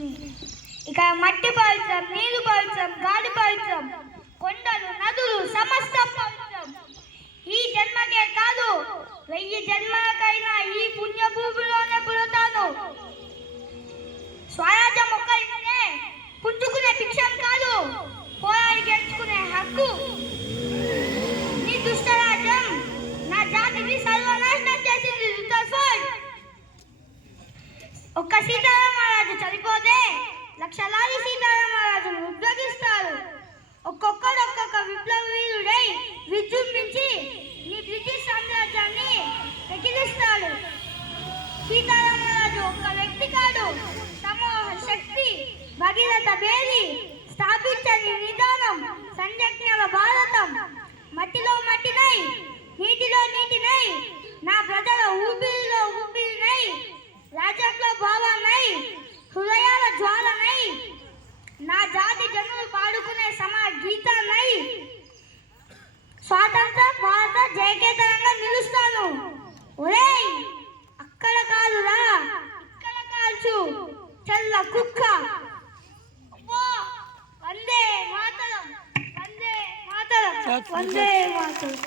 ఇక మట్టి పవిత్రం, నీరు పవిత్రం, గాలి పవిత్రం, కొండలు నదులు సమస్తం పవిత్రం. ఈ జన్మకే కాదు 1000 జన్మలకైనా ఈ పుణ్యభూమిలోనే పుడతాను. స్వరాజ్యం ఒక్కరినే పుంజుకునే భిక్షం కాదు, పోరాడి గెలుచుకునే హక్కు. నీ దుష్టరాజ్యం నా జాతిని సర్వనాశనం చేసింది. ఒక్క సీతారామరాజు చనిపోతే లక్షలాది సీతారామరాజులు ఉద్యోగిస్తారు. ఒక్కొక్కడు ఒక్కొక్క విప్లవ వీరుడై విజృంభించి నీ బ్రిటిష్ సామ్రాజ్యాన్ని పెకిలిస్తాడు. సీతారామరాజు ఒక్క వ్యక్తి కాడు, సమూహ శక్తి, భగీరథ బేరి స్థాపించని విధానం, సంజజ్ఞల భారతం. మట్టిలో మట్టినై, నీటిలో నీటినై, నా ప్రజల ఊపిరిలో ఊపిరినై, రాజ్యంలో భావనై, హృదయాల జ్వాలనై, నా జాతి జనులు పాడుకునే సమర గీతానై స్వాతంత్ర భారత జయకేతనంగా నిలుస్తాను. ఒరేయ్, అక్కడ కాదురా, ఇక్కడ కాల్చు చల్ల కుక్క. వందే మాతరం, వందే మాతరం, వందే మాతరం.